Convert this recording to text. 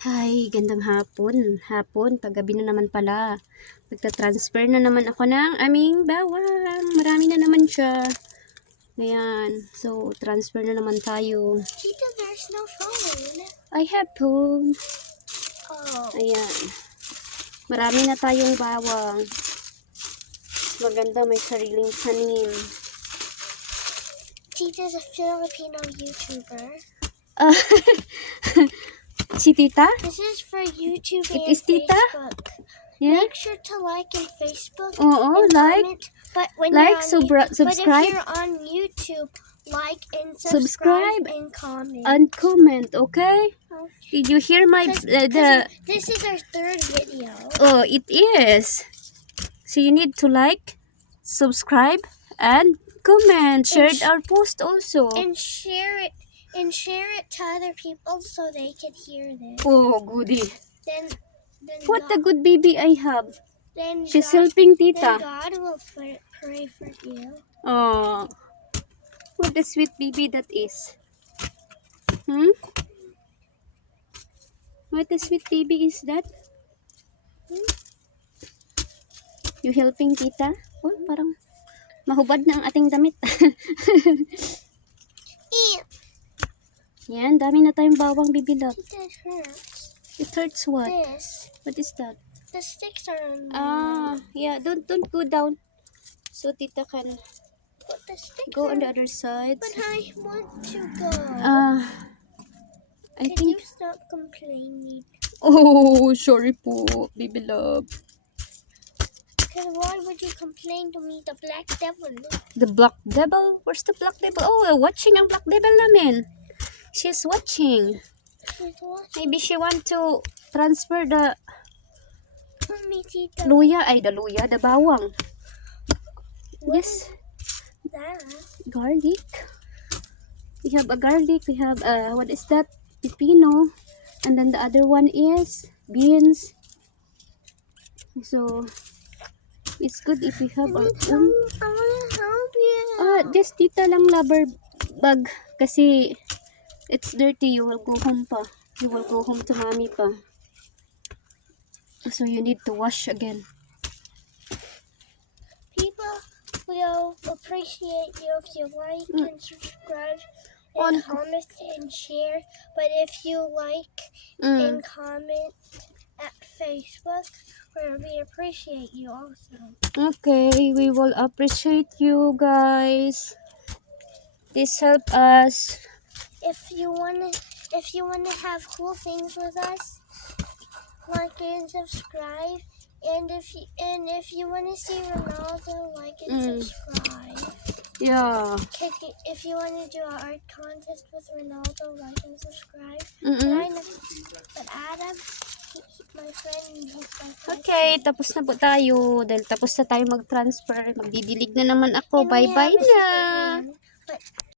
Hi, gandang hapon. Paggabi na naman pala. Magta-transfer na naman ako ng aming bawang. Marami na naman siya. Ayan. So, transfer na naman tayo. Tita, there's no phone. I have phone. Oh. Ayan. Marami na tayong bawang. Maganda, may sariling tanim. Tita's a Filipino YouTuber. Si Tita? This is for YouTube It and is Tita? Facebook. Yeah? Make sure to like in Facebook Oo, and like. comment. But when Like, you're on, But if subscribe. you're on YouTube, like and Subscribe and comment. and comment, okay? Okay. Did you hear my This is our third video. Oh, it is. So you need to like, subscribe, and comment. Share our post also. And share it to other people so they can hear this. Oh, goody. Then What a good baby I have. Then She's God, helping then Tita. God will pray for you. Oh, what a sweet baby that is. Hmm? What a sweet baby is that? You helping Tita? Oh, parang mahubad na ang ating damit. Yan, dami na tayong bawang bibilog. It hurts. It hurts what? This. What is that? The sticks are on Yeah, don't go down. So Tita can But the sticks go are, on the other side. But I want to go. I Can think. you stop complaining? Oh, sorry po, baby love. Because why would you complain to me, the black devil? The black devil? Where's the black devil? Oh, watching ang black devil namin. She's watching. She's watching Maybe she want to transfer the for me, Tita. luya. Ay, the luya, the bawang. What Yes. is that? Garlic. We have a garlic. We have what is that? Pepino. And then the other one is beans. So it's good if we have our own. I want to help you. Just Tita lang rubber bag kasi it's dirty. You will go home pa. You will go home to mommy pa. So you need to wash again. People will appreciate you if you like and subscribe and comment and share. But if you like and comment at Facebook, we appreciate you also. Okay, we will appreciate you guys. Please help us. If you wanna have cool things with us, like and subscribe. And if you wanna see Ronaldo, like and subscribe. Yeah. If you wanna do an art contest with Ronaldo, like and subscribe. But Adam, my friend, he's my friend. Okay, tapos na po tayo. Dahil tapos na tayo mag-transfer. Magdidilig na naman ako. Bye-bye na.